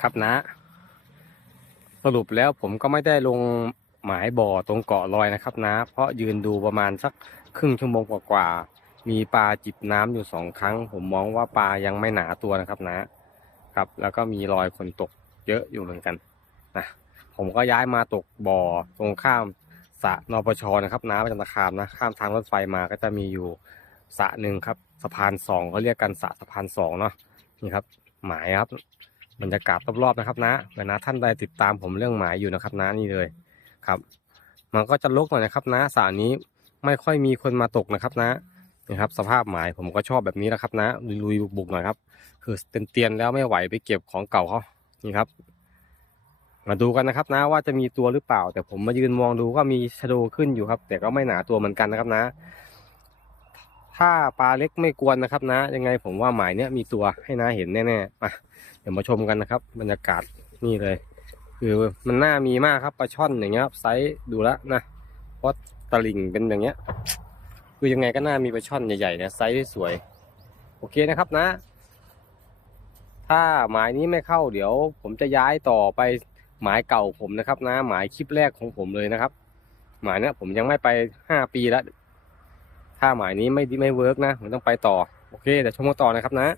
ครับนะ สรุปแล้วผมก็ไม่ได้ลงหมายบ่อตรงเกาะลอยนะครับนะ เพราะยืนดูประมาณสักครึ่งชั่วโมงกว่าๆมีปลาจิบน้ำอยู่สองครั้ง ผมมองว่าปลายังไม่หนาตัวนะครับนะ ครับ แล้วก็มีรอยคนตกเยอะอยู่เหมือนกันนะผมก็ย้ายมาตกบ่อตรงข้ามสระนปชนะครับน้าประจันตคามนะข้ามทางรถไฟมาก็จะมีอยู่สระหนึ่งครับสะพานสองเขาเรียกกันสระสะพานสองเนาะนี่ครับ หมายครับ บรรยากาศรอบๆนะครับนะเวลาท่านใดติดตามผมเรื่องหมายอยู่นะครับนะนี่เลยครับ มันก็จะลกหน่อยนะครับนะสระนี้ไม่ค่อยมีคนมาตกนะครับนะนี่ครับ สภาพหมายผมก็ชอบแบบนี้นะครับนะลุยบุกๆหน่อยครับคือเตียนแล้วไม่ไหวไปเก็บของเก่าเขานี่ครับ มาดูกันนะครับนะว่าจะมีตัวหรือเปล่า แต่ผมมายืนมองดูก็มีชะโดขึ้นอยู่ครับ แต่ก็ไม่หนาตัวเหมือนกันนะครับนะ ถ้าปลาเล็กไม่กวนนะครับนะ ยังไงผมว่าหมายเนี้ยมีตัวให้น้าเห็นแน่ๆมาเดี๋ยวมาชมกันนะครับ บรรยากาศนี่เลย คือมันน่ามีมากครับปลาช่อนอย่างเงี้ยครับไซส์ดูแล้วนะเพราะตะลิ่งเป็นอย่างเงี้ย คือยังไงก็น่ามีปลาช่อนใหญ่ๆนะไซส์สวย โอเคนะครับนะ ถ้าหมายนี้ไม่เข้าเดี๋ยว ผมจะย้ายต่อไปหมายเก่าผมนะครับนะหมายคลิปแรกของผมเลยนะครับ หมายเนี้ยผมยังไม่ไปห้าปีแล้ว ถ้าหมายนี้ไม่ไม่เวิร์กนะผมต้องไปต่อ โอเคเดี๋ยวชมกันต่อนะครับนะ